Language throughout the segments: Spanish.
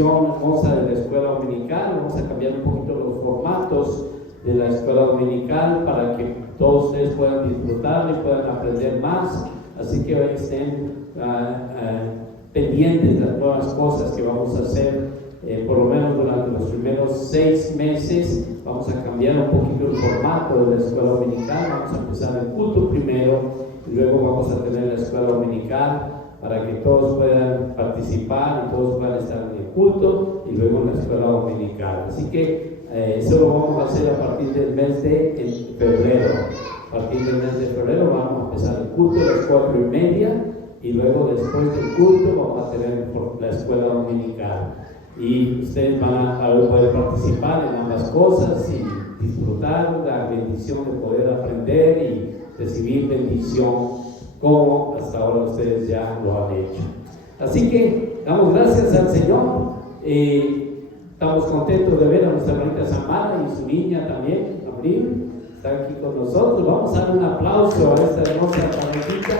hermosa de la escuela dominical. Vamos a cambiar un poquito los formatos de la escuela dominical para que todos ustedes puedan disfrutar y puedan aprender más. Así que hoy estén pendientes de las nuevas cosas que vamos a hacer. Por lo menos durante los primeros 6 meses vamos a cambiar un poquito el formato de la escuela dominical. Vamos a empezar el culto primero y luego vamos a tener la escuela dominical para que todos puedan participar y todos puedan estar en el culto y luego en la escuela dominical. Así que eso lo vamos a hacer a partir del mes de febrero. A partir del mes de febrero vamos a empezar el culto a las 4:30 y luego después del culto vamos a tener la escuela dominical. Y ustedes van a poder participar en ambas cosas y disfrutar la bendición de poder aprender y recibir bendición como hasta ahora ustedes ya lo han hecho. Así que damos gracias al Señor. Estamos contentos de ver a nuestra hermanita Samara y su niña también, Abril, está aquí con nosotros. Vamos a dar un aplauso a esta hermosa parejita.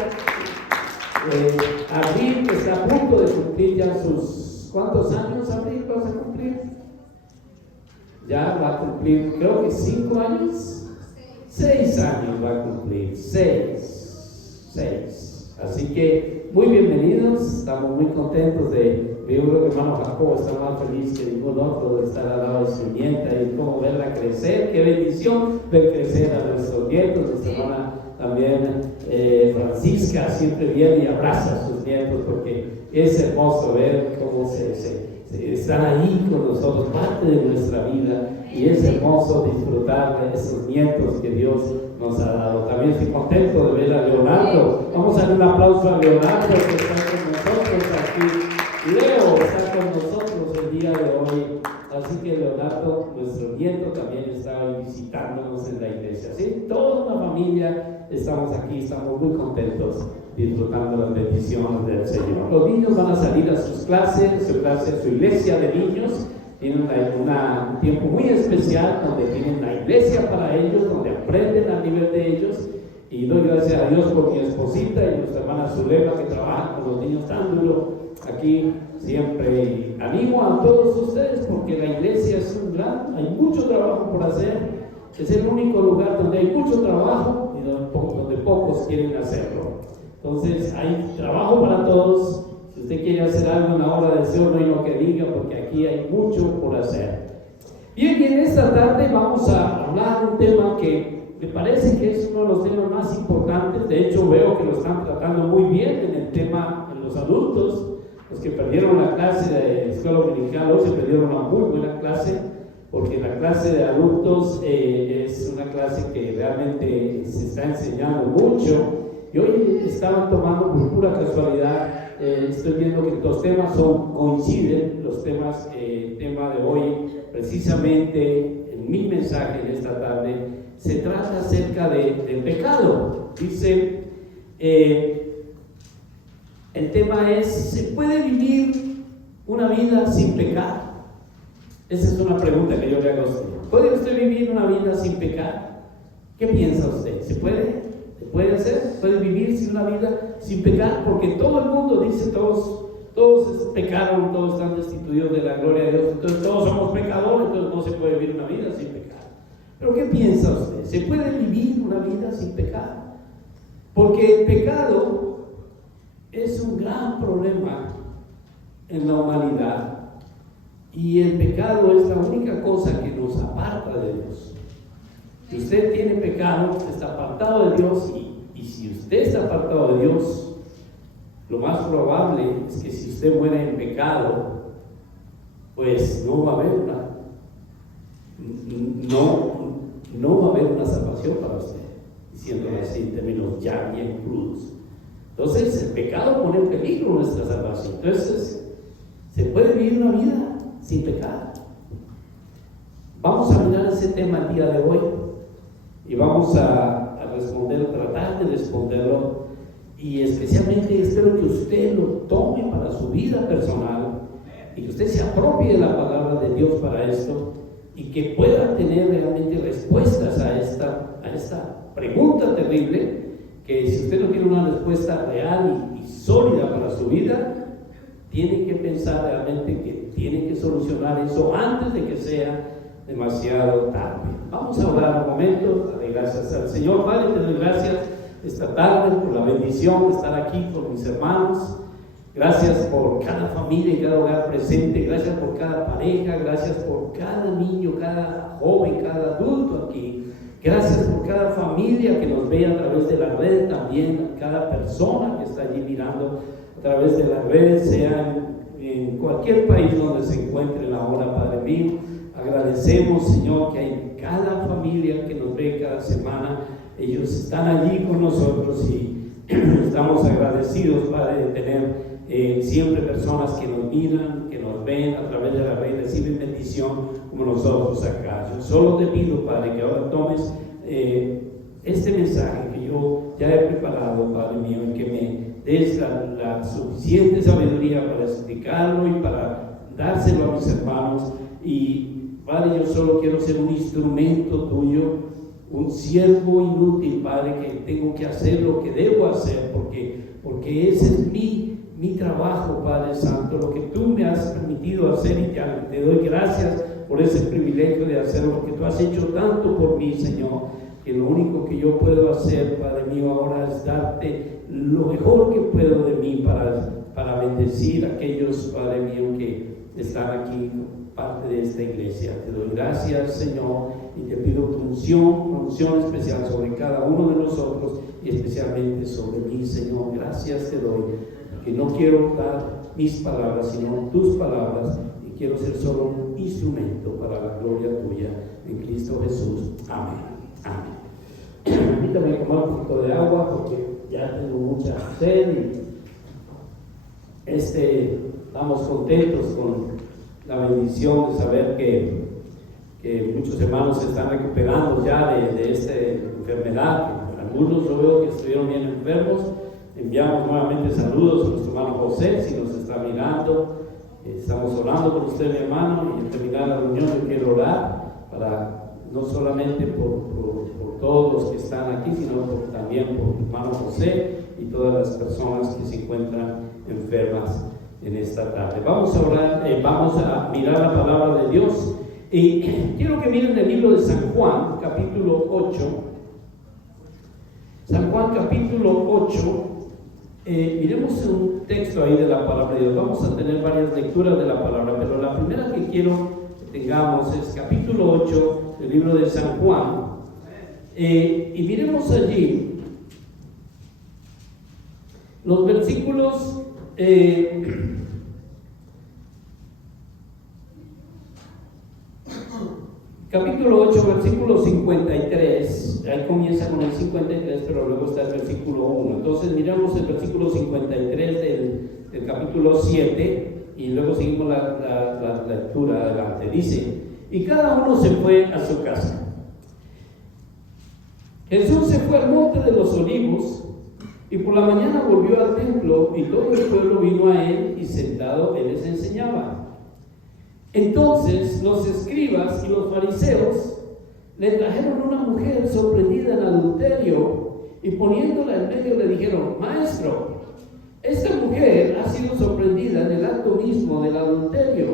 Abril que está a punto de cumplir ya sus... ¿Cuántos años, Abril, vas a cumplir? Ya va a cumplir, creo que 5 años. 6 años va a cumplir, 6. Así que muy bienvenidos, estamos muy contentos de, yo creo que hermano Jacobo está más feliz que ningún otro de estar al lado de su nieta y cómo verla crecer. Qué bendición ver crecer a nuestros nietos. Nuestra hermana también Francisca siempre viene y abraza a sus nietos porque es hermoso ver cómo están ahí con nosotros, parte de nuestra vida, y es hermoso disfrutar de esos nietos que Dios nos ha dado. También estoy contento de ver a Leonardo. Vamos a dar un aplauso a Leonardo que está con nosotros aquí. Leo está con nosotros el día de hoy. Así que Leonardo, nuestro nieto, también está visitándonos en la iglesia. ¿Sí? Toda una familia estamos aquí, estamos muy contentos disfrutando las bendiciones del Señor. Los niños van a salir a sus clases, su iglesia de niños. Tienen un tiempo muy especial donde tienen la iglesia para ellos, donde aprenden al nivel de ellos. Y doy gracias a Dios por mi esposita y nuestra hermana Zulema que trabajan con los niños tan duro aquí siempre. Y animo a todos ustedes porque la iglesia es hay mucho trabajo por hacer. Es el único lugar donde hay mucho trabajo y donde pocos quieren hacerlo. Entonces hay trabajo para todos. Si usted quiere hacer algo en la obra del Señor, no hay lo que diga, porque aquí hay mucho por hacer. Bien, y en esta tarde vamos a hablar un tema que me parece que es uno de los temas más importantes. De hecho, veo que lo están tratando muy bien en el tema en los adultos. Los que perdieron la clase de escuela dominical hoy se perdieron una muy buena clase, porque la clase de adultos es una clase que realmente se está enseñando mucho. Y hoy estaban tomando por pura casualidad. Estoy viendo que los temas coinciden, los temas, el tema de hoy, precisamente en mi mensaje en esta tarde, se trata acerca del pecado. Dice, el tema es, ¿se puede vivir una vida sin pecar? Esa es una pregunta que yo le hago a usted. ¿Puede usted vivir una vida sin pecar? ¿Qué piensa usted? ¿Se puede? ¿Puede hacer? ¿Puede vivir sin una vida sin pecar? Porque todo el mundo dice, todos pecaron, todos están destituidos de la gloria de Dios, entonces todos somos pecadores, entonces no se puede vivir una vida sin pecar. Pero ¿qué piensa usted? ¿Se puede vivir una vida sin pecar? Porque el pecado es un gran problema en la humanidad y el pecado es la única cosa que nos aparta de Dios. Si usted tiene pecado, usted está apartado de Dios y si usted está apartado de Dios, lo más probable es que si usted muere en pecado, pues no va a haber una salvación para usted, diciéndolo así en términos ya bien crudos. Entonces el pecado pone en peligro nuestra salvación. Entonces, ¿se puede vivir una vida sin pecado? Vamos a mirar ese tema el día de hoy. Y vamos a tratar de responderlo, y especialmente espero que usted lo tome para su vida personal y que usted se apropie de la palabra de Dios para esto y que pueda tener realmente respuestas a esta pregunta terrible, que si usted no tiene una respuesta real y sólida para su vida, tiene que pensar realmente que tiene que solucionar eso antes de que sea demasiado tarde. Vamos a orar un momento, darle gracias al Señor. Padre, te doy gracias esta tarde por la bendición de estar aquí con mis hermanos. Gracias por cada familia y cada hogar presente, gracias por cada pareja, gracias por cada niño, cada joven, cada adulto aquí. Gracias por cada familia que nos ve a través de la red, también cada persona que está allí mirando a través de la red, sea en cualquier país donde se encuentren ahora, Padre mío. Agradecemos, Señor, que hay cada familia que nos ve cada semana. Ellos están allí con nosotros y estamos agradecidos, Padre, de tener siempre personas que nos miran, que nos ven a través de la red, reciben bendición como nosotros acá. Yo solo te pido, Padre, que ahora tomes este mensaje que yo ya he preparado, Padre mío, y que me des la suficiente sabiduría para explicarlo y para dárselo a mis hermanos. Y, Padre, yo solo quiero ser un instrumento tuyo, un siervo inútil, Padre, que tengo que hacer lo que debo hacer, porque ese es mi trabajo, Padre Santo, lo que tú me has permitido hacer, y te doy gracias por ese privilegio de hacerlo, porque tú has hecho tanto por mí, Señor, que lo único que yo puedo hacer, Padre mío, ahora es darte lo mejor que puedo de mí para bendecir a aquellos, Padre mío, que están aquí, parte de esta iglesia. Te doy gracias, Señor, y te pido tu unción especial sobre cada uno de nosotros y especialmente sobre mí, Señor. Gracias te doy, que no quiero dar mis palabras, sino tus palabras, y quiero ser solo un instrumento para la gloria tuya en Cristo Jesús. Amén. Amén. Permítame tomar un poquito de agua porque ya tengo mucha sed y estamos contentos con la bendición de saber que muchos hermanos se están recuperando ya de esta enfermedad. Algunos yo veo que estuvieron bien enfermos. Enviamos nuevamente saludos a nuestro hermano José, si nos está mirando. Estamos orando por usted, mi hermano, y al terminar la reunión yo quiero orar para no solamente por todos los que están aquí, sino también por mi hermano José y todas las personas que se encuentran enfermas en esta tarde. Vamos a orar, vamos a mirar la palabra de Dios, y quiero que miren el libro de San Juan, capítulo 8. San Juan, capítulo 8. Miremos un texto ahí de la palabra de Dios. Vamos a tener varias lecturas de la palabra, pero la primera que quiero que tengamos es capítulo 8 del libro de San Juan. Y miremos allí los versículos capítulo 8, versículo 53, ahí comienza con el 53, pero luego está el versículo 1. Entonces miramos el versículo 53 del capítulo 7 y luego seguimos la lectura adelante. Dice: y cada uno se fue a su casa. Jesús se fue al monte de los olivos y por la mañana volvió al templo, y todo el pueblo vino a él, y sentado él les enseñaba. Entonces los escribas y los fariseos le trajeron una mujer sorprendida en adulterio, y poniéndola en medio le dijeron: Maestro, esta mujer ha sido sorprendida en el acto mismo del adulterio,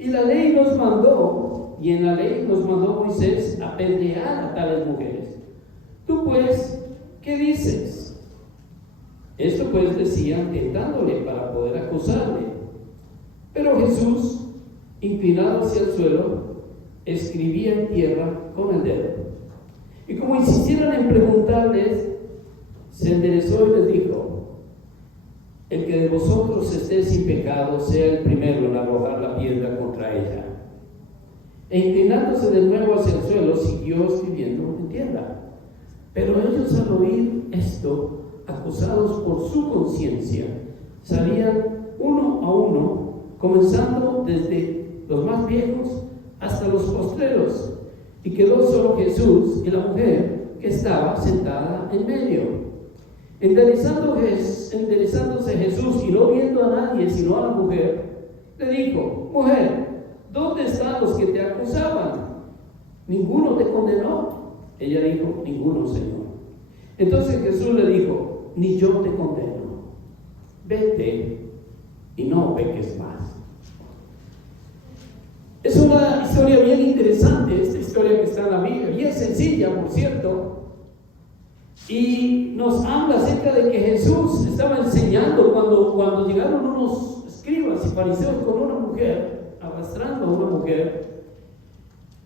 y la ley nos mandó, y en la ley nos mandó Moisés apedrear a tales mujeres. Tú pues, ¿qué dices? Esto pues decían, tentándole para poder acusarle. Pero Jesús, inclinado hacia el suelo, escribía en tierra con el dedo. Y como insistieran en preguntarles, se enderezó y les dijo: el que de vosotros esté sin pecado, sea el primero en arrojar la piedra contra ella. E inclinándose de nuevo hacia el suelo, siguió escribiendo en tierra. Pero ellos, al oír esto, acusados por su conciencia, salían uno a uno, comenzando desde los más viejos hasta los postreros, y quedó solo Jesús y la mujer que estaba sentada en medio. Enderezándose Jesús y no viendo a nadie sino a la mujer, le dijo: mujer, ¿dónde están los que te acusaban? ¿Ninguno te condenó? Ella dijo: ninguno, Señor. Entonces Jesús le dijo: ni yo te condeno, vete y no peques más. es sencilla, por cierto, y nos habla acerca de que Jesús estaba enseñando cuando llegaron unos escribas y fariseos con una mujer, arrastrando a una mujer,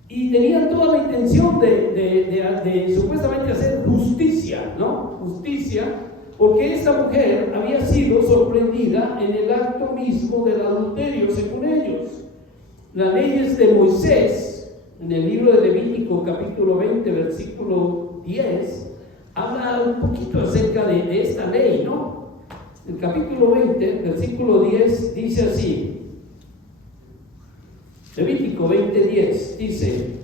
y tenían toda la intención de supuestamente hacer justicia, ¿no? Justicia, porque esta mujer había sido sorprendida en el acto mismo del adulterio, según ellos. Las leyes de Moisés, en el libro de Levítico, capítulo 20, versículo 10, habla un poquito acerca de esta ley, ¿no? El capítulo 20, versículo 10, dice así. Levítico 20:10 dice: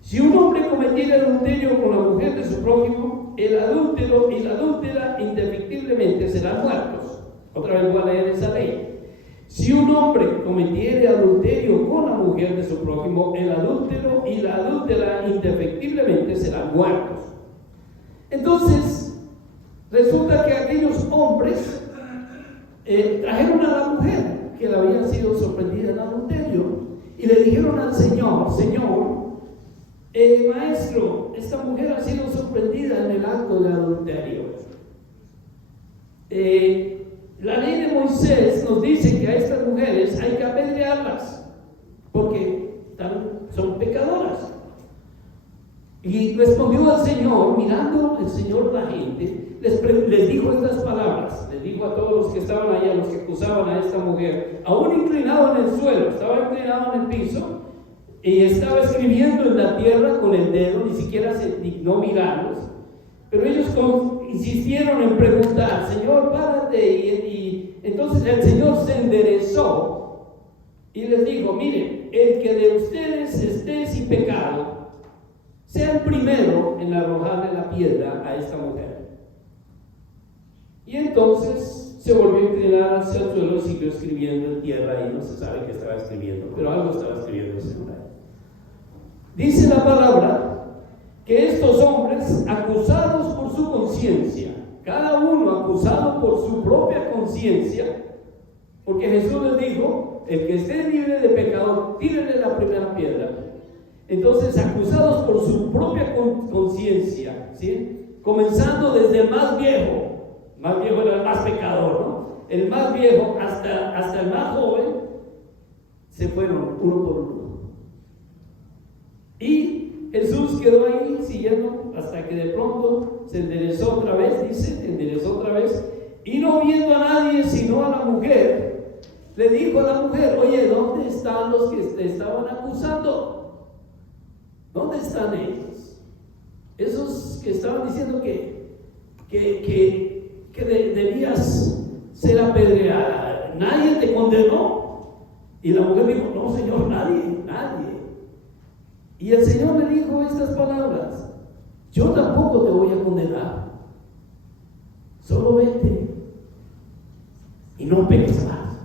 si un hombre cometiera adulterio con la mujer de su prójimo, el adúltero y la adúltera indefectiblemente serán muertos. Otra vez voy a leer esa ley. Si un hombre cometiera adulterio con la mujer de su prójimo, el adúltero y la adúltera indefectiblemente serán muertos. Entonces, resulta que aquellos hombres trajeron a la mujer que le había sido sorprendida en adulterio y le dijeron al Señor: Señor, maestro, esta mujer ha sido sorprendida en el acto de adulterio. La ley de Moisés nos dice que a estas mujeres hay que apedrearlas porque son pecadoras. Y respondió el Señor, mirando el Señor la gente, les dijo estas palabras, les dijo a todos los que estaban allá, los que acusaban a esta mujer, aún inclinado en el suelo, estaba inclinado en el piso, y estaba escribiendo en la tierra con el dedo, ni siquiera se dignó mirarlos, pero ellos insistieron en preguntar: Señor, párate, y entonces el Señor se enderezó y les dijo: miren, el que de ustedes esté sin pecado, sea el primero en arrojarle la piedra a esta mujer. Y entonces se volvió a inclinar hacia el suelo y siguió escribiendo en tierra, y no se sabe qué estaba escribiendo, pero algo estaba escribiendo el Señor. Dice la palabra que estos hombres, acusados por su conciencia, cada uno acusado por su propia conciencia, porque Jesús les dijo: el que esté libre de pecado, tírele la primera piedra. Entonces, acusados por su propia conciencia, ¿sí? Comenzando desde el más viejo era el más pecador, ¿no? El más viejo hasta el más joven, se fueron uno por uno. Y Jesús quedó ahí siguiendo hasta que de pronto se enderezó otra vez, y no viendo a nadie sino a la mujer, le dijo a la mujer: oye, ¿dónde están los que te estaban acusando? ¿Dónde están ellos? Esos que estaban diciendo que debías ser apedreada. ¿Nadie te condenó? Y la mujer dijo: no, Señor, nadie. Y el Señor le dijo estas palabras: yo tampoco te voy a condenar, solo vete y no peques más.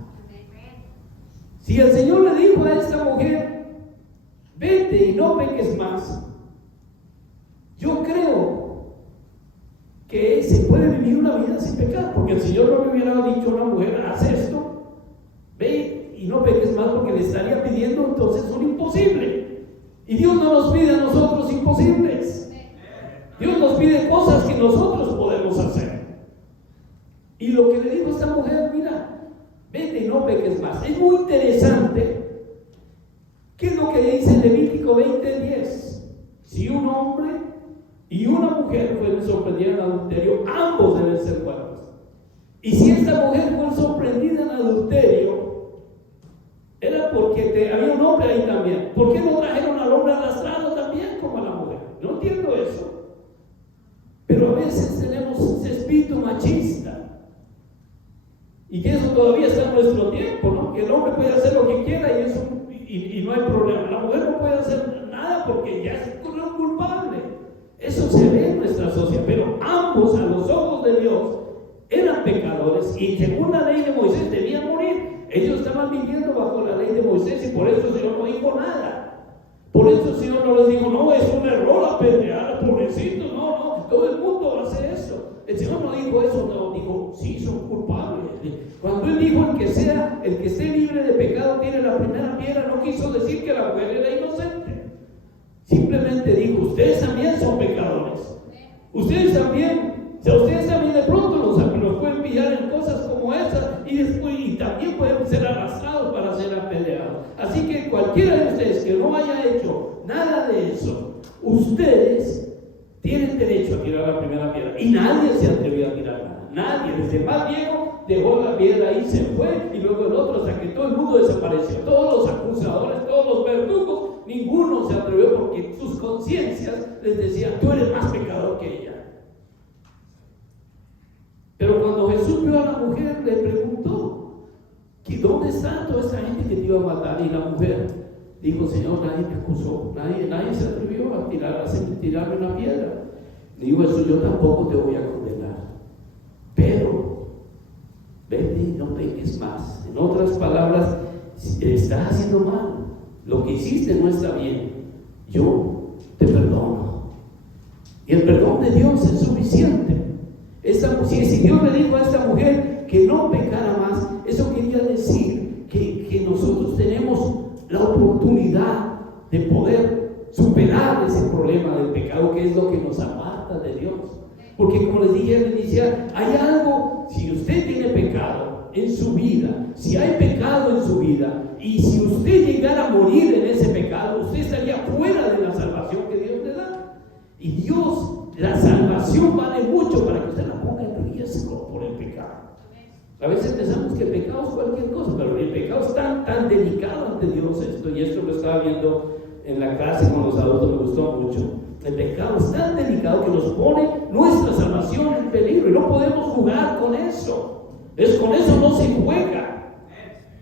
Si el Señor le dijo a esta mujer: vete y no peques más, yo creo que se puede vivir una vida sin pecar, porque el Señor no me hubiera dicho a una mujer: haz esto, ve y no peques más, porque le estaría pidiendo entonces un imposible. Y Dios no nos pide a nosotros imposibles. Dios nos pide cosas que nosotros podemos hacer. Y lo que le dijo a esta mujer: mira, vete y no peques más. Es muy interesante. ¿Qué es lo que dice Levítico 20:10? Si un hombre y una mujer fueron sorprendidas en adulterio, ambos deben ser muertos. Y si esta mujer fue sorprendida en adulterio, era porque había un hombre ahí también. ¿Por qué no trajeron al hombre arrastrado también como a la mujer? No entiendo eso. Pero a veces tenemos ese espíritu machista, y que eso todavía está en nuestro tiempo, ¿no? Que el hombre puede hacer lo que quiera y no hay problema. La mujer no puede hacer nada porque ya es culpable. Eso se ve en nuestra sociedad. Pero ambos, a los ojos de Dios, eran pecadores, y según la ley de Moisés debían morir. Ellos estaban viviendo bajo la ley de Moisés, y por eso el Señor no dijo nada. Por eso el Señor no les dijo: no, es un error apedrear, pobrecito, no, todo el mundo hace eso. El Señor no dijo eso, no, dijo: sí, son culpables. Cuando Él dijo: el que esté libre de pecado tiene la primera piedra, no quiso decir que la mujer era inocente, Simplemente dijo, ustedes también son pecadores. Ustedes también, o sea, ustedes también de pronto los pueden pillar en cosas como esas y también pueden ser arrastrados para ser apedreados. Así que cualquiera de ustedes que no haya hecho nada de eso, ustedes tienen derecho a tirar la primera piedra. Y nadie se atrevió a tirar nada. Nadie, desde el más viejo dejó la piedra ahí, se fue, y luego el otro, hasta que todo el mundo desapareció. Todos los acusadores, todos los verdugos, ninguno se atrevió porque sus conciencias les decían, tú eres más pecador que ella. Pero cuando Jesús vio a la mujer, le preguntó, ¿dónde está toda esta gente que te iba a matar? Y la mujer dijo, Señor, nadie me acusó, nadie se atrevió a tirarme una piedra. Le digo, eso yo tampoco te voy a condenar, pero vete y no peques más. En otras palabras, estás haciendo mal, lo que hiciste no está bien, yo te perdono. Y el perdón de Dios es suficiente. Si Dios le dijo a esta mujer que no pecara más, eso quería decir que nosotros tenemos la oportunidad de poder superar ese problema del pecado, que es lo que nos aparta de Dios. Porque como les dije al iniciar, hay algo, si usted tiene pecado en su vida, si hay pecado en su vida, y si usted llegara a morir en ese pecado, usted estaría fuera de la salvación que Dios le da. Y Dios, la salvación vale mucho para que usted la ponga en riesgo por el pecado. A veces pensamos que el pecado es cualquier cosa, pero el pecado es tan delicado ante Dios y esto lo estaba viendo en la clase con los adultos, me gustó mucho. El pecado es tan delicado que nos pone nuestra salvación en peligro y no podemos jugar con eso. Con eso no se juega.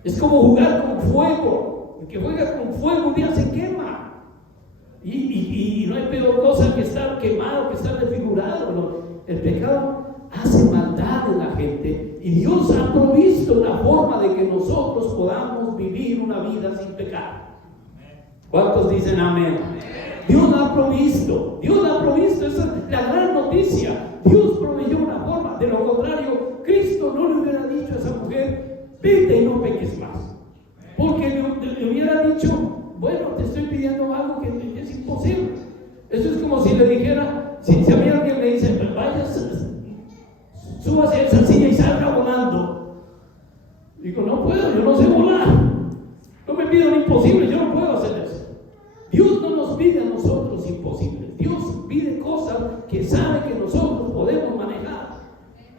Es como jugar con fuego. El que juega con fuego un día se quema. Y no hay peor cosa que estar quemado, que estar desfigurado. No. El pecado hace maldad en la gente y Dios ha provisto una forma de que nosotros podamos vivir una vida sin pecado. ¿Cuántos dicen amén? Dios la ha provisto, esa es la gran noticia. Dios proveyó una forma, de lo contrario, Cristo no le hubiera dicho a esa mujer, vete y no peques más. Porque le hubiera dicho, bueno, te estoy pidiendo algo que es imposible. Eso es como si le dijera, si a mí alguien me dice, vaya, súbase a esa silla y salga volando. Digo, no puedo, yo no sé volar. No me pidan imposible, yo no puedo hacer eso. Dios no nos pide a nosotros imposibles. Dios pide cosas que sabe que nosotros podemos manejar,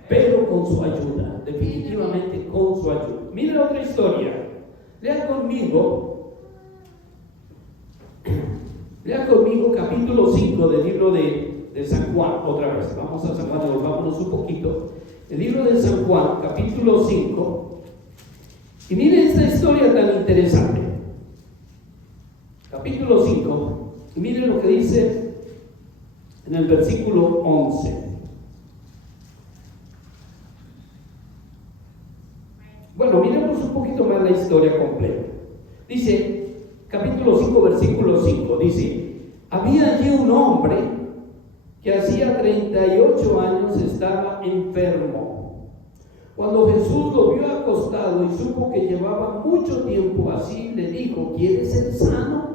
pero con su ayuda, definitivamente con su ayuda. Miren otra historia. Lea conmigo capítulo 5 del libro de San Juan. Otra vez, vamos a San Juan, volvámonos un poquito. El libro de San Juan, capítulo 5. Y miren esta historia tan interesante. Capítulo 5, y miren lo que dice en el versículo 11. Bueno, miremos un poquito más la historia completa. Dice, capítulo 5, versículo 5, dice, había allí un hombre que hacía 38 años estaba enfermo. Cuando Jesús lo vio acostado y supo que llevaba mucho tiempo así, le dijo, ¿quieres ser sano?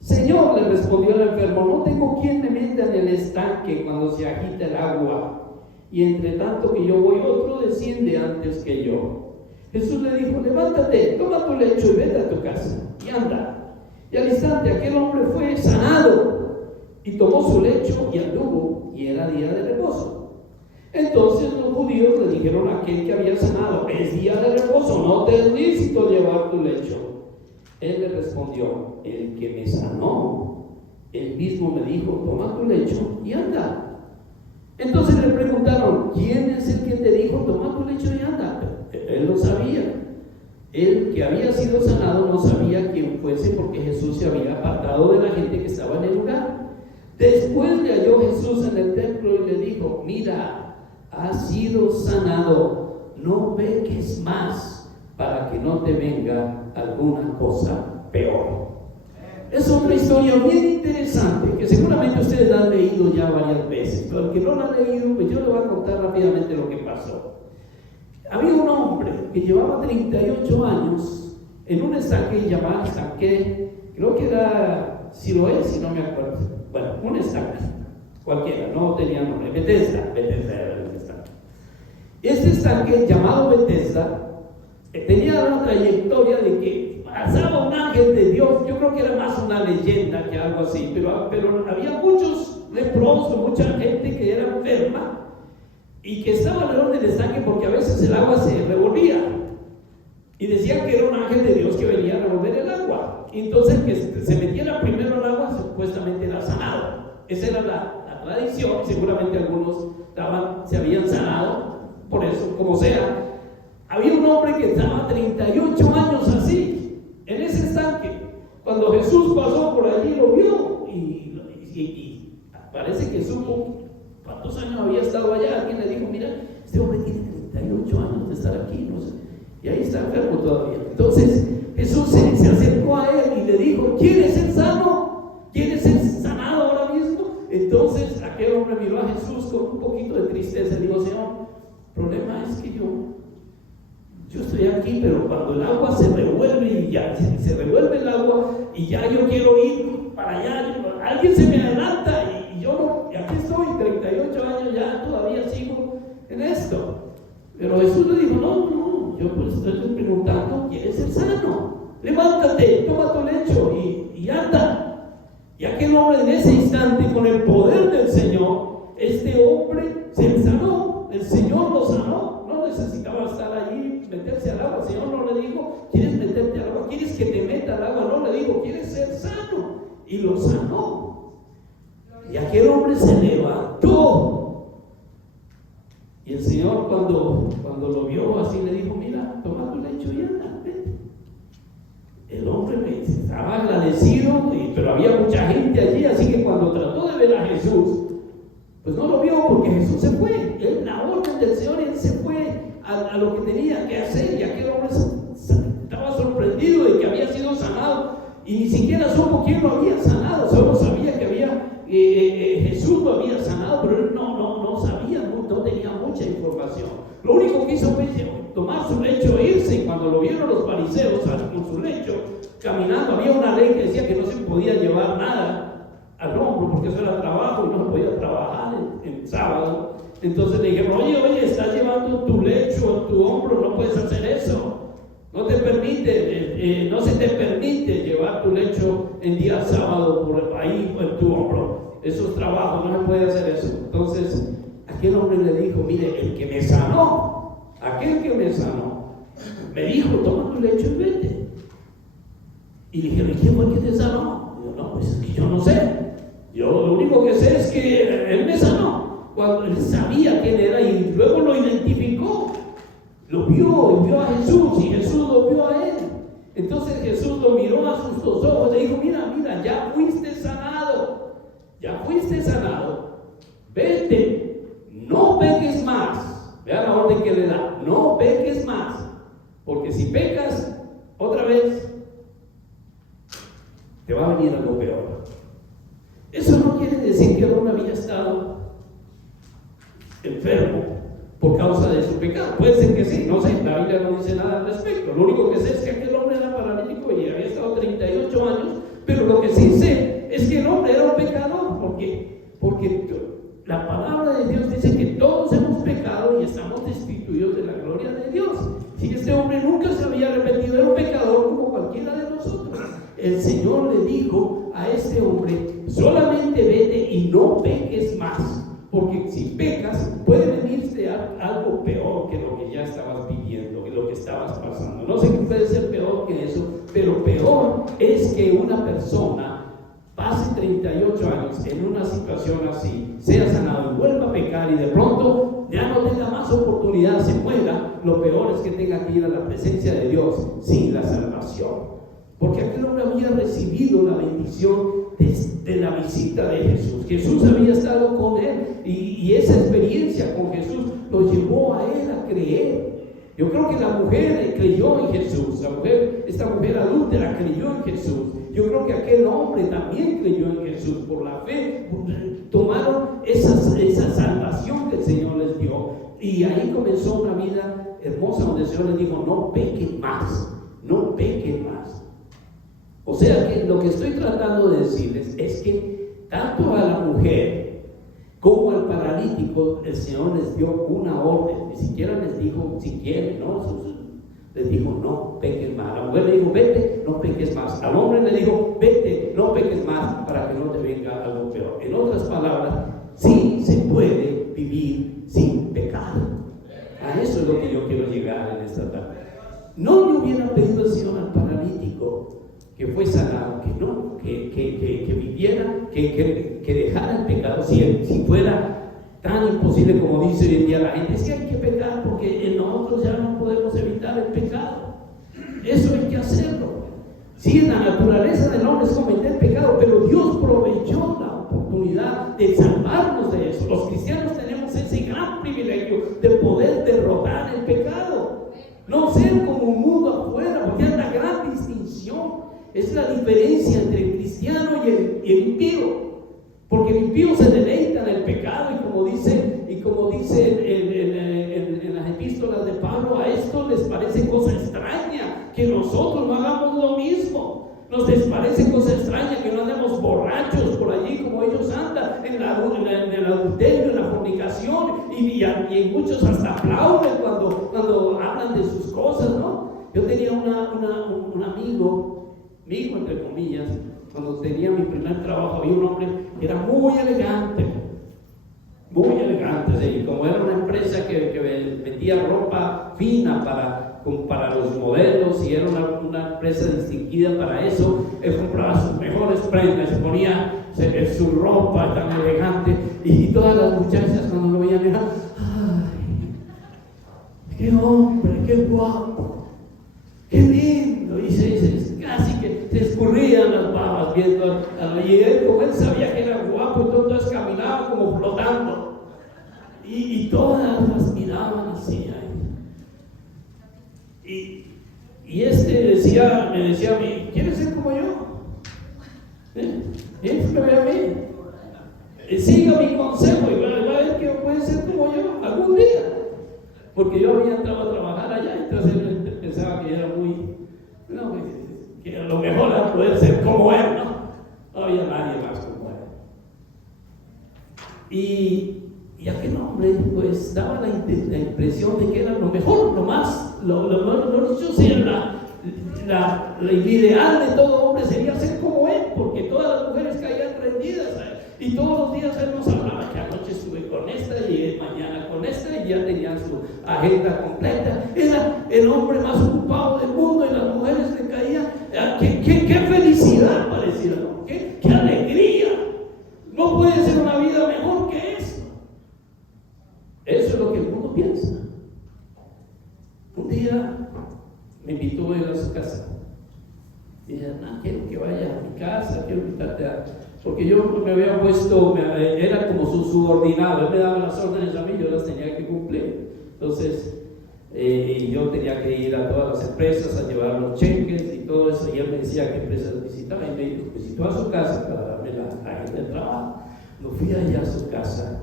Señor, le respondió el enfermo, no tengo quien me meta en el estanque cuando se agita el agua, y entre tanto que yo voy, otro desciende antes que yo. Jesús le dijo, levántate, toma tu lecho y vete a tu casa, y anda. Y al instante aquel hombre fue sanado, y tomó su lecho y anduvo, y era día de reposo. Entonces los judíos le dijeron a aquel que había sanado, es día de reposo, no te es lícito llevar tu lecho. Él le respondió, el que me sanó, él mismo me dijo, toma tu lecho y anda. Entonces le preguntaron, ¿quién es el que te dijo, toma tu lecho y anda? Él lo sabía. El que había sido sanado no sabía quién fuese, porque Jesús se había apartado de la gente que estaba en el lugar. Después le halló Jesús en el templo y le dijo, mira, has sido sanado, no peques más, para que no te venga alguna cosa peor. Es otra historia bien interesante que seguramente ustedes la han leído ya varias veces, pero el que no la ha leído, pues yo le voy a contar rápidamente lo que pasó. Había un hombre que llevaba 38 años en un estanque llamado estanque, creo que era Siloé, si no me acuerdo. Bueno, un estanque, cualquiera, no tenía nombre. Bethesda era el estanque. Este estanque, llamado Bethesda, tenía una trayectoria de que pasaba un ángel de Dios. Yo creo que era más una leyenda que algo así, pero había muchos leprosos, mucha gente que era enferma y que estaba alrededor del estanque porque a veces el agua se revolvía y decían que era un ángel de Dios que venía a revolver el agua. Y entonces el que se metiera primero al agua supuestamente era sanado. Esa era la tradición. Seguramente algunos se habían sanado por eso, como sea. Había un hombre que estaba 38 años así, en ese estanque. Cuando Jesús pasó por allí, lo vio y parece que supo cuántos años había estado allá. Alguien le dijo: mira, este hombre tiene 38 años de estar aquí, no sé, y ahí está enfermo todavía. Entonces Jesús se acercó a él y le dijo: ¿quieres ser sano? ¿Quieres ser sanado ahora mismo? Entonces aquel hombre miró a Jesús con un poquito de tristeza y dijo: Señor, el problema es que yo estoy aquí, pero cuando el agua se revuelve y ya se revuelve el agua y ya yo quiero ir para allá, alguien se me adelanta y yo no, y aquí estoy, 38 años ya, todavía sigo en esto. Pero Jesús le dijo: no, yo pues estoy preguntando, ¿quieres ser sano? Levántate, toma tu lecho y anda. Y aquel hombre en ese instante, con el poder del Señor, este hombre se sanó, el Señor lo sanó. No necesitaba estar allí, meterse al agua. El Señor no le dijo: ¿quieres meterte al agua? ¿Quieres que te meta al agua? No, le dijo: ¿quieres ser sano? Y lo sanó. Y aquel hombre se levantó. Y el Señor cuando lo vio así le dijo: mira, toma tu lecho y anda, vete. El hombre estaba agradecido, pero había mucha gente allí, así que cuando trató de ver a Jesús, pues no lo vio porque Jesús se fue. La orden del Señor, él se fue a lo que tenía que hacer, y aquel hombre estaba sorprendido de que había sido sanado y ni siquiera supo quién lo había sanado. Solo sabía que Jesús lo había sanado, pero él no sabía, no tenía mucha información. Lo único que hizo fue tomar su lecho e irse, y cuando lo vieron los fariseos con su lecho caminando, había una ley que decía que no se podía llevar nada al hombro porque eso era trabajo y no se podía trabajar en sábado. Entonces le dijeron: oye, estás llevando tu lecho en tu hombro, no puedes hacer eso. No se te permite llevar tu lecho en día sábado por ahí en tu hombro. Eso es trabajo, no se puede hacer eso. Entonces aquel hombre le dijo: mire, el que me sanó, aquel que me sanó, me dijo: toma tu lecho y vete. Y dijeron: ¿y quién fue el que te sanó? Y yo: no, pues es que yo no sé. Yo lo único que sé es que él me sanó. Cuando él sabía quién era y luego lo identificó, lo vio a Jesús y Jesús lo vio a él. Entonces Jesús lo miró a sus dos ojos y le dijo: mira, ya fuiste sanado, vete, no peques más. Vean la orden que le da: no peques más, porque si pecas otra vez te va a venir algo peor. Eso no quiere decir que el hombre había estado enfermo por causa de su pecado. Puede ser que sí, no sé, la Biblia no dice nada al respecto. Lo único que sé es que aquel hombre era paralítico y había estado 38 años, pero lo que sí sé es que el hombre era un pecador, porque la palabra de Dios dice que todos hemos pecado y estamos destituidos de la gloria de Dios. Si este hombre nunca se había arrepentido, era un pecador como cualquiera de nosotros. El Señor le dijo a este hombre: solamente vete y no peques más, porque si pecas puede venirte algo peor que lo que ya estabas viviendo, que lo que estabas pasando. No sé qué puede ser peor que eso, pero peor es que una persona pase 38 años en una situación así, sea sanado y vuelva a pecar, y de pronto ya no tenga más oportunidad, se muera. Lo peor es que tenga que ir a la presencia de Dios sin la salvación, porque aquel hombre había recibido la bendición de la visita de Jesús. Jesús había estado con él, y esa experiencia con Jesús lo llevó a él a creer. Yo creo que la mujer creyó en Jesús, esta mujer adúltera creyó en Jesús. Yo creo que aquel hombre también creyó en Jesús. Por la fe tomaron esa salvación que el Señor les dio, y ahí comenzó una vida hermosa donde el Señor les dijo: no pequen más, no pequen más. O sea que lo que estoy tratando de decirles es que tanto a la mujer como al paralítico el Señor les dio una orden, ni siquiera les dijo si quieren, ¿no? Les dijo no peques más. A la mujer le dijo vete, no peques más. Al hombre le dijo vete, no peques más, para que no te venga algo peor. En otras palabras, sí se puede vivir sin pecado. A eso es lo que yo quiero llegar en esta tarde. No le hubiera pedido el Señor al paralítico que fue sanado, que no, que viviera, que dejara el pecado, si fuera tan imposible como dice hoy en día la gente. Es que hay que pecar porque en nosotros ya no podemos evitar el pecado. Eso hay que hacerlo. Sí, la naturaleza del hombre es cometer pecado, pero Dios proveyó la oportunidad de salvarnos de eso. Los cristianos tenemos ese gran privilegio de poder derrotar el pecado, no ser como un mundo afuera, porque es la gran distinción, es la diferencia entre el cristiano y el impío. Porque el impío se deleita en el pecado, y como dice en las epístolas de Pablo, a esto les parece cosa extraña que nosotros no hagamos lo mismo. Nos les parece cosa extraña que no andemos borrachos por allí como ellos andan, en el adulterio, en la fornicación, y muchos hasta aplauden cuando hablan de sus cosas, ¿no? Yo tenía un amigo entre comillas. Cuando tenía mi primer trabajo, había un hombre que era muy elegante, sí. Como era una empresa que vendía ropa fina para los modelos, y era una empresa distinguida para eso, él compraba sus mejores prendas, se ponía su ropa tan elegante, y todas las muchachas cuando lo veían eran, ¡ay, qué hombre, qué guapo, qué lindo! Y casi que se escurrían las babas viendo y él, como él sabía que era guapo, entonces caminaba como flotando, y todas las miraban así ahí. Y este me decía a mí, ¿quieres ser como yo? Él me ve a mí, siga mi consejo y va a ver que puede ser como yo algún día, porque yo había entrado a trabajar allá, entonces él pensaba que era que a lo mejor era poder ser como él, no había nadie más como él. Y aquel hombre pues daba la impresión de que era lo mejor, lo más, yo sea el ideal de todo hombre sería ser como él, porque todas las mujeres caían rendidas a él, y todos los días él nos hablaba que anoche estuve con esta y mañana con esta, y ya tenían su agenda completa. Era el hombre más ocupado del mundo, y las mujeres le caían. ¡Qué felicidad parecía! ¿No? ¡Qué alegría! No puede ser una vida mejor que eso. Eso es lo que el mundo piensa. Un día me invitó a ir a su casa. Y dije, quiero que vaya a mi casa, quiero invitarte porque yo me había puesto, era como su subordinado, él me daba las órdenes a mí, yo las tenía que cumplir. Entonces, yo tenía que ir a todas las empresas a llevar los cheques y todo eso, y él me decía qué empresas visitaba, y me visitó a su casa para darme la agenda del trabajo. No fui allá a su casa,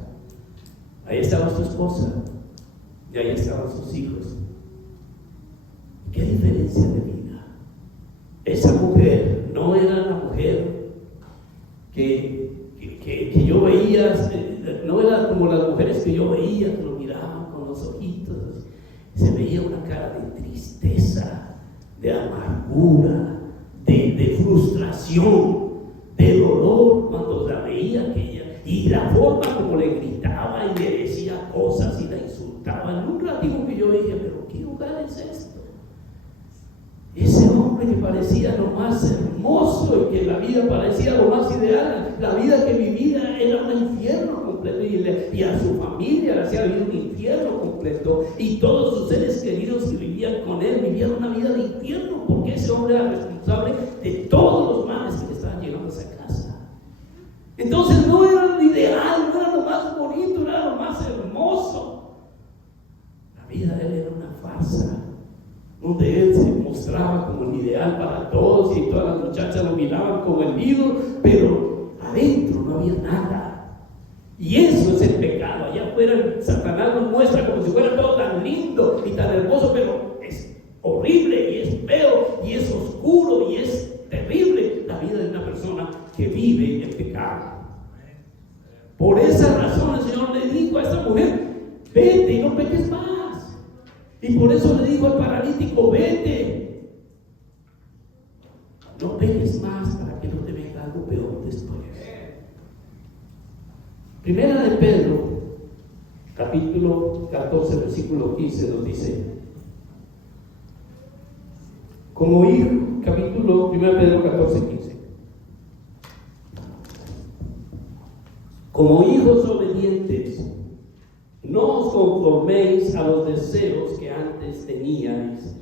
ahí estaba su esposa, y ahí estaban sus hijos. ¿Qué diferencia de vida? Esa mujer no era la mujer que yo veía, no era como las mujeres que yo veía, que lo miraban con los ojitos. Se veía una cara de tristeza, de amargura, de frustración, de dolor cuando la veía y la forma como le gritaba y le decía cosas y la insultaba. En un ratito que yo veía, pero ¿qué lugar es esto? Ese hombre que parecía lo más hermoso y que la vida parecía lo más ideal, la vida que vivía era un infierno completo, y a su familia le hacía vivir un infierno completo, y todos sus seres queridos que vivían con él vivían una vida de infierno, porque ese hombre era responsable de todos los males que le estaban llegando a esa casa. Entonces no era lo ideal, no era lo más bonito, no era lo más hermoso. La vida de él era una farsa, donde él se mostraba como el ideal para todos, y todas las muchachas lo miraban como el ídolo, pero adentro no había nada. Y eso es el pecado. Allá afuera Satanás nos muestra como si fuera todo tan lindo y tan hermoso, pero es horrible y es feo y es oscuro y es terrible. que vive en pecado. Por esa razón el Señor le dijo a esta mujer: vete y no peques más. Y por eso le dijo al paralítico: vete, no peques más, para que no te venga algo peor después. Primera de Pedro, capítulo 14, versículo 15, nos dice: como hijo, capítulo 1 Pedro 14, 15. Como hijos obedientes, no os conforméis a los deseos que antes teníais,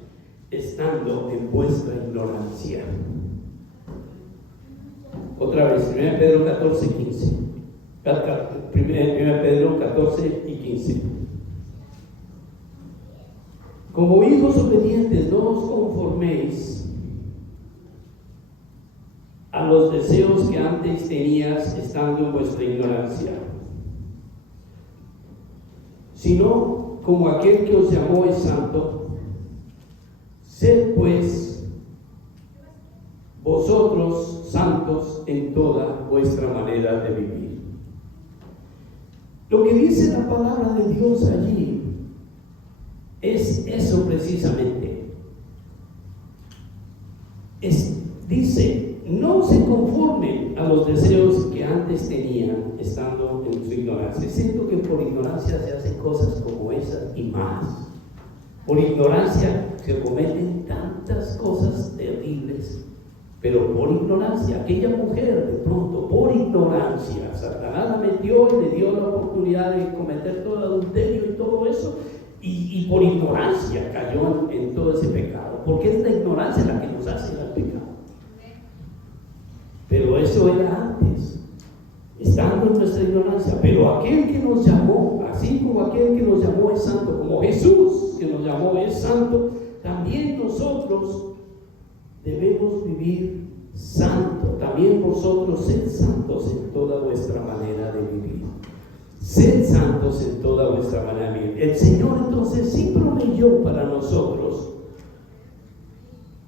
estando en vuestra ignorancia. Otra vez, 1 Pedro 14, 15. 1 Pedro 14 y 15. Como hijos obedientes, no os conforméis a los deseos que antes tenías estando en vuestra ignorancia, sino como aquel que os llamó es santo. Sed pues vosotros santos en toda vuestra manera de vivir. Lo que dice la palabra de Dios allí es eso precisamente. Dice: no se conformen a los deseos que antes tenían estando en su ignorancia. Siento que por ignorancia se hacen cosas como esas y más. Por ignorancia se cometen tantas cosas terribles. Pero por ignorancia, aquella mujer de pronto, por ignorancia, Satanás la metió y le dio la oportunidad de cometer todo el adulterio y todo eso, y por ignorancia cayó en todo ese pecado, porque es la ignorancia la que nos hace ir al pecado. Pero eso era antes, estando en nuestra ignorancia. Pero aquel que nos llamó, así como aquel que nos llamó es santo, como Jesús que nos llamó es santo, también nosotros debemos vivir santo. También vosotros sed santos en toda vuestra manera de vivir. Sed santos en toda vuestra manera de vivir. El Señor entonces sí proveyó para nosotros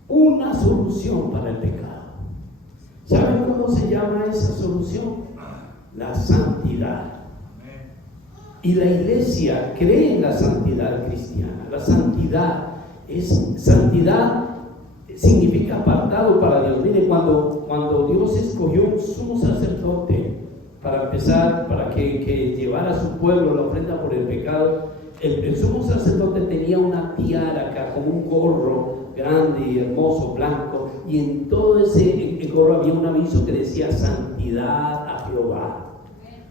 una solución para el pecado. ¿Saben cómo se llama esa solución? La santidad. Y la iglesia cree en la santidad cristiana. La santidad significa apartado para Dios. Mire, cuando Dios escogió un sumo sacerdote para empezar, para que llevara a su pueblo la ofrenda por el pecado, el sumo sacerdote tenía una tiara acá, como un gorro grande y hermoso, blanco, y en todo ese gorro había un aviso que decía: santidad a Jehová,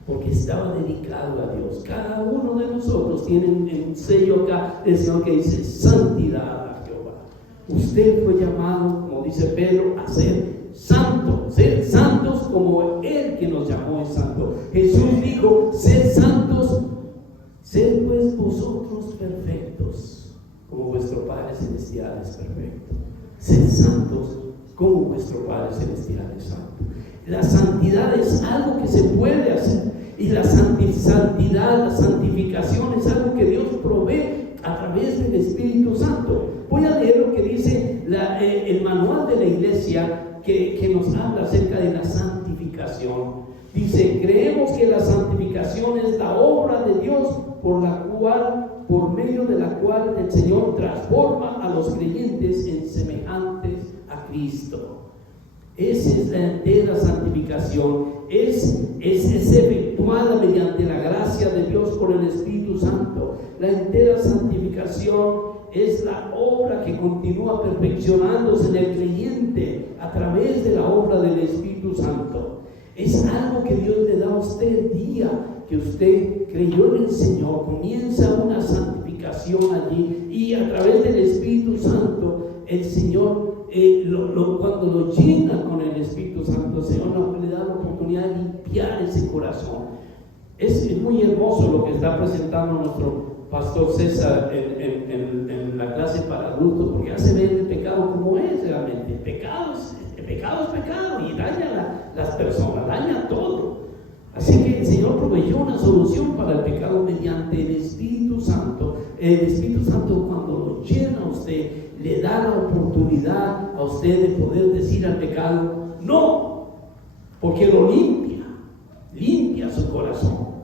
porque estaba dedicado a Dios. Cada uno de nosotros tiene un sello acá del Señor que dice: santidad a Jehová. Usted fue llamado, como dice Pedro, a ser santo, ser santos como Él que nos llamó es santo. Jesús dijo: sed santos, sed pues vosotros perfectos, como vuestro Padre Celestial es perfecto. Sed santos como vuestro Padre Celestial es santo. La santidad es algo que se puede hacer, y la santidad, la santificación es algo que Dios provee a través del Espíritu Santo. Voy a leer lo que dice el manual de la iglesia que nos habla acerca de la santificación. Dice: creemos que la santificación es la obra de Dios por medio de la cual el Señor transforma a los creyentes en semejantes a Cristo. Esa es la entera santificación. Es efectuada mediante la gracia de Dios por el Espíritu Santo. La entera santificación es la obra que continúa perfeccionándose en el creyente a través de la obra del Espíritu Santo. Es algo que Dios le da a usted el día que usted creyó en el Señor. Comienza una santificación allí, y a través del Espíritu Santo el Señor, cuando lo llena con el Espíritu Santo, el Señor le da la oportunidad de limpiar ese corazón. Es muy hermoso lo que está presentando nuestro pastor César en la clase para adultos, porque hace ver el pecado como es realmente. El pecado es pecado y daña a las personas, daña todo. Así que el Señor proveyó una solución para el pecado mediante el Espíritu Santo. El Espíritu Santo, cuando lo llena a usted, le da la oportunidad a usted de poder decir al pecado: no, porque lo limpia su corazón.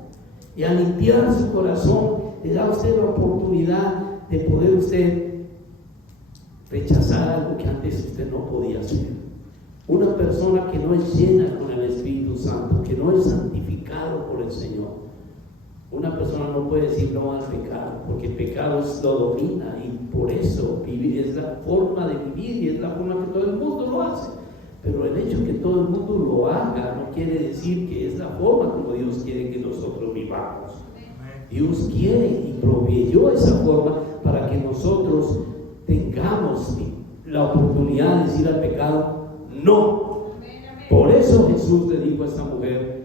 Y al limpiar su corazón, le da a usted la oportunidad de poder usted rechazar algo que antes usted no podía hacer. Una persona que no es llena con el Espíritu Santo, que no es santificado por el Señor, una persona no puede decir no al pecado, porque el pecado lo domina, y por eso vivir es la forma de vivir y es la forma que todo el mundo lo hace. Pero el hecho que todo el mundo lo haga no quiere decir que es la forma como Dios quiere que nosotros vivamos. Dios quiere y proveyó esa forma para que nosotros tengamos la oportunidad de decir al pecado no. Por eso Jesús le dijo a esta mujer: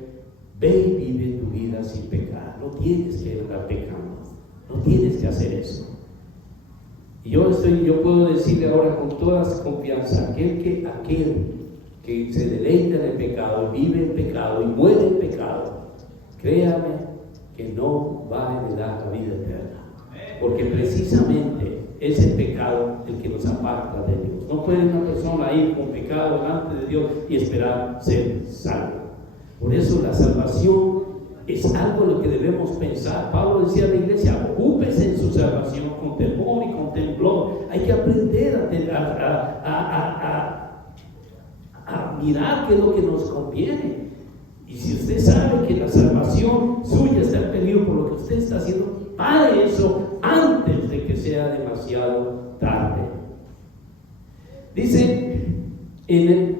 ve y vive tu vida sin pecar. No tienes que andar pecando, no tienes que hacer eso. Y yo puedo decirle ahora con toda confianza: aquel que se deleita en el pecado, vive en pecado y muere en pecado, créame que no va a heredar la vida eterna, porque precisamente es el pecado el que nos aparta de Dios. No puede una persona ir con pecado delante de Dios y esperar ser salvo. Por eso la salvación es algo en lo que debemos pensar. Pablo decía a la iglesia: ocúpese en su salvación con temor y con temblor. Hay que aprender a mirar qué es lo que nos conviene. Y si usted sabe que la salvación suya está en peligro por lo que usted está haciendo, pare eso antes de que sea demasiado tarde. Dice,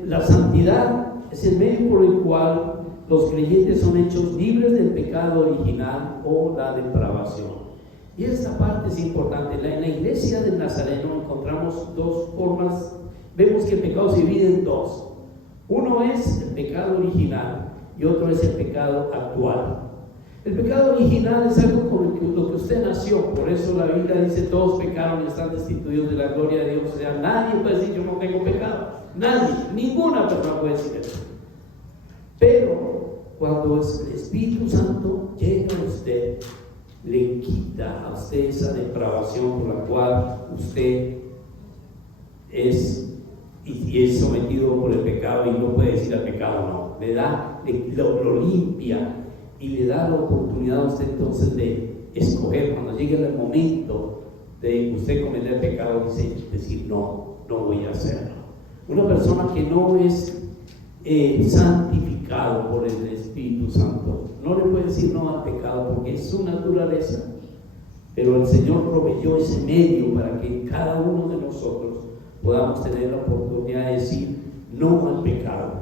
la santidad es el medio por el cual los creyentes son hechos libres del pecado original o la depravación. Y esta parte es importante. En la iglesia del Nazareno encontramos dos formas. Vemos que el pecado se divide en dos. Uno es el pecado original y otro es el pecado actual. El pecado original es algo con lo que usted nació. Por eso la Biblia dice: todos pecaron y están destituidos de la gloria de Dios. O sea, nadie puede decir: yo no tengo pecado. Nadie, ninguna persona puede decir eso. Pero cuando el Espíritu Santo llega a usted, le quita a usted esa depravación por la cual usted es sometido por el pecado y no puede decir al pecado no. Le da, lo limpia y le da la oportunidad a usted entonces de escoger. Cuando llegue el momento de usted cometer pecado, decir no voy a hacerlo. Una persona que no es santificado por el Espíritu Santo no le puede decir no al pecado, porque es su naturaleza. Pero el Señor proveyó ese medio para que cada uno de nosotros podamos tener la oportunidad de decir no al pecado.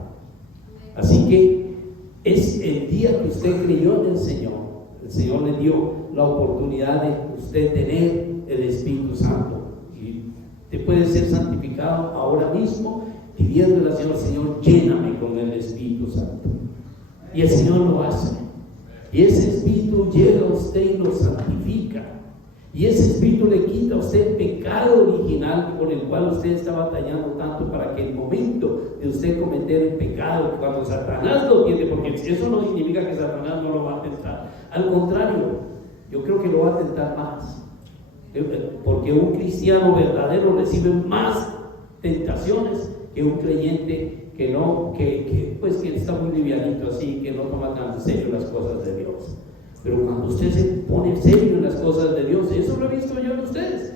Así que es el día que usted creyó en el Señor le dio la oportunidad de usted tener el Espíritu Santo. Y usted puede ser santificado ahora mismo pidiéndole al Señor: lléname con el Espíritu Santo. Y el Señor lo hace. Y ese Espíritu llega a usted y lo santifica. Y ese Espíritu le quita a usted el pecado original con el cual usted está batallando tanto, para que el momento de usted cometer el pecado, cuando Satanás lo tiene, porque eso no significa que Satanás no lo va a tentar. Al contrario, yo creo que lo va a tentar más. Porque un cristiano verdadero recibe más tentaciones que un creyente que está muy livianito así, que no toma tan en serio las cosas de Dios. Pero cuando usted se pone serio en las cosas de Dios, eso lo he visto yo en ustedes.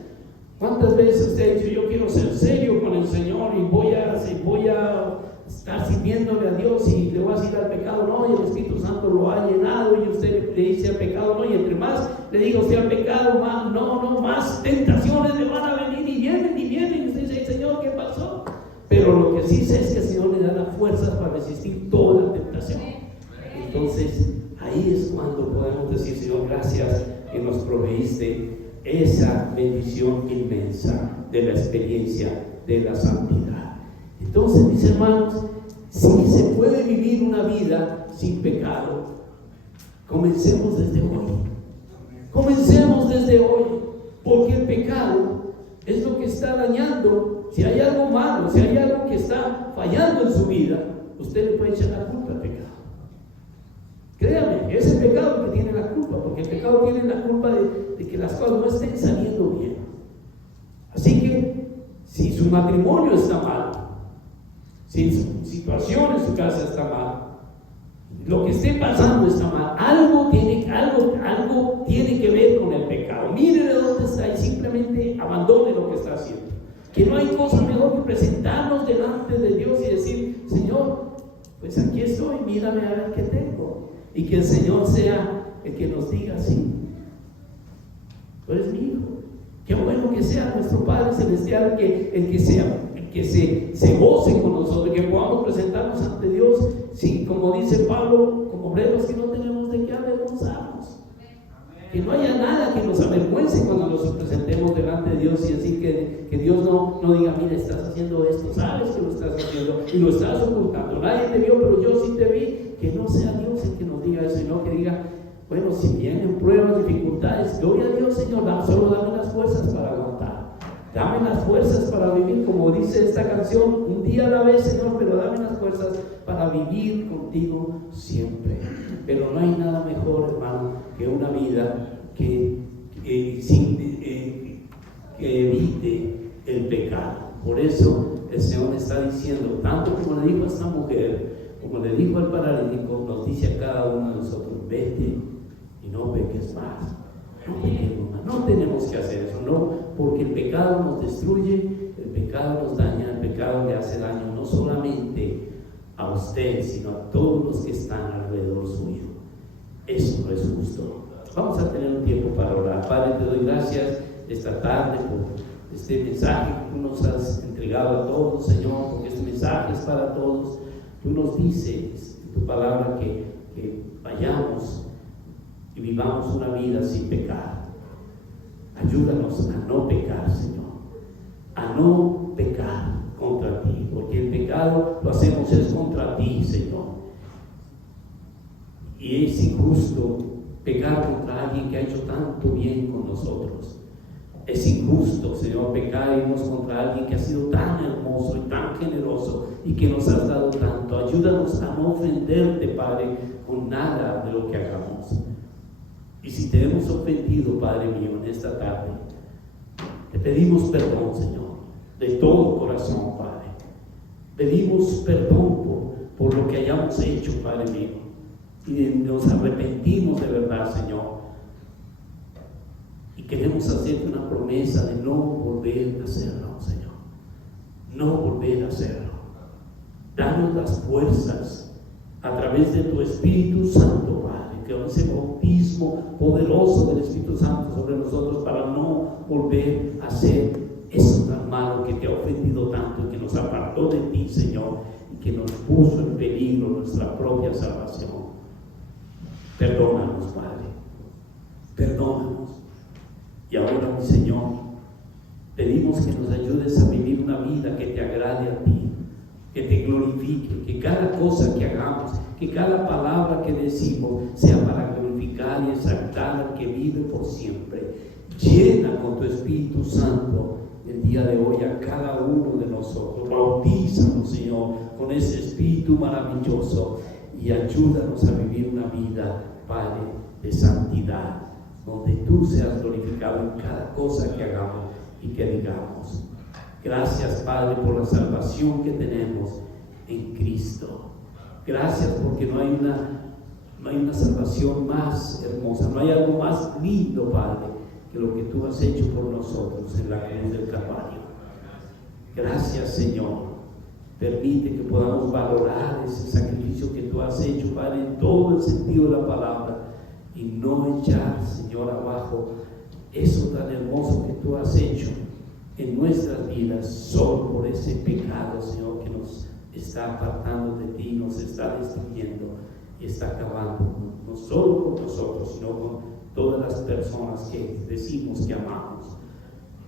¿Cuántas veces usted ha dicho: yo quiero ser serio con el Señor y voy a estar sirviéndole a Dios y le voy a decir al pecado no, y el Espíritu Santo lo ha llenado, y usted le dice al pecado no, y entre más le diga usted al pecado, más tentaciones le van a venir, y vienen, y usted dice: Señor, ¿qué pasó? Pero lo que sí sé es que el Señor le da las fuerzas para resistir toda la tentación. Entonces, ahí es cuando podemos decir: Señor, gracias que nos proveíste esa bendición inmensa de la experiencia de la santidad. Entonces, mis hermanos, si se puede vivir una vida sin pecado, comencemos desde hoy. Comencemos desde hoy, porque el pecado es lo que está dañando. Si hay algo malo, si hay algo que está fallando en su vida, usted le puede echar la culpa al pecado. Créame, es el pecado el que tiene la culpa, porque el pecado tiene la culpa de que las cosas no estén saliendo bien. Así que, si su matrimonio está mal, si su situación en su casa está mal. Lo que esté pasando está mal. Algo tiene que ver con el pecado. Mire de dónde está y simplemente abandone lo que está haciendo. Que no hay cosa mejor que presentarnos delante de Dios y decir: Señor, pues aquí estoy, mírame a ver qué tengo. Y que el Señor sea el que nos diga: sí, tú eres mi hijo. Qué bueno que sea nuestro Padre Celestial el que se goce con nosotros, que podamos presentarnos ante Dios, sí, como dice Pablo, como obreros que no tenemos de qué avergonzarnos. Que no haya nada que nos avergüence cuando nos presentemos delante de Dios, y así que Dios no diga: mira, estás haciendo esto, sabes que lo estás haciendo y lo estás ocultando, nadie te vio, pero yo sí te vi. Que no sea Dios el que nos diga eso, sino que diga: bueno, si vienen pruebas, dificultades, gloria a Dios, Señor, solo dame las fuerzas para aguantar, dame las fuerzas para vivir, como dice esta canción, un día a la vez, Señor, pero dame las fuerzas para vivir contigo siempre. Pero no hay nada mejor, hermano, que una vida que evite el pecado. Por eso el Señor está diciendo, tanto como le dijo a esta mujer, como le dijo al paralítico, nos dice a cada uno de nosotros: vete y no peques más. No pequemos más. No tenemos que hacer eso, no, porque el pecado nos destruye, el pecado nos daña, el pecado le hace daño no solamente a usted, sino a todos los que están alrededor suyo. Eso no es justo. Vamos a tener un tiempo para orar. Padre, te doy gracias esta tarde por este mensaje que tú nos has entregado a todos, Señor, porque este mensaje es para todos. Tú nos dices en tu palabra que vayamos y vivamos una vida sin pecar. Ayúdanos a no pecar, Señor, a no pecar contra ti, porque el pecado lo hacemos es contra ti, Señor. Y es injusto pecar contra alguien que ha hecho tanto bien con nosotros. Es injusto, Señor, pecar y irnos contra alguien que ha sido tan hermoso y tan generoso y que nos has dado tanto. Ayúdanos a no ofenderte, Padre, con nada de lo que hagamos. Y si te hemos ofendido, Padre mío, en esta tarde, te pedimos perdón, Señor, de todo corazón, Padre. Pedimos perdón por lo que hayamos hecho, Padre mío, y nos arrepentimos de verdad, Señor. Y queremos hacerte una promesa de no volver a hacerlo, Señor. No volver a hacerlo. Danos las fuerzas a través de tu Espíritu Santo, Padre, que ese bautismo poderoso del Espíritu Santo sobre nosotros, para no volver a hacer eso tan malo que te ha ofendido tanto y que nos apartó de ti, Señor, y que nos puso en peligro nuestra propia salvación. Perdónanos, Padre. Perdónanos. Y ahora, mi Señor, pedimos que nos ayudes a vivir una vida que te agrade a ti, que te glorifique, que cada cosa que hagamos, que cada palabra que decimos sea para glorificar y exaltar al que vive por siempre. Llena con tu Espíritu Santo el día de hoy a cada uno de nosotros. Bautízanos, Señor, con ese Espíritu maravilloso y ayúdanos a vivir una vida, Padre, de santidad, donde tú seas glorificado en cada cosa que hagamos y que digamos. Gracias, Padre, por la salvación que tenemos en Cristo. Gracias porque no hay una salvación más hermosa, no hay algo más lindo, Padre, que lo que tú has hecho por nosotros en la cruz del Calvario. Gracias, Señor. Permite que podamos valorar ese sacrificio que tú has hecho, Padre, en todo el sentido de la palabra, y no echar, Señor, abajo eso tan hermoso que tú has hecho en nuestras vidas solo por ese pecado, Señor, que nos está apartando de ti, nos está destruyendo y está acabando no solo con nosotros, sino con todas las personas que decimos que amamos.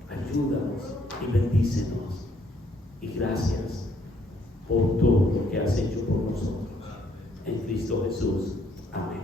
Ayúdanos y bendícenos, y gracias por todo lo que has hecho por nosotros en Cristo Jesús. Amén.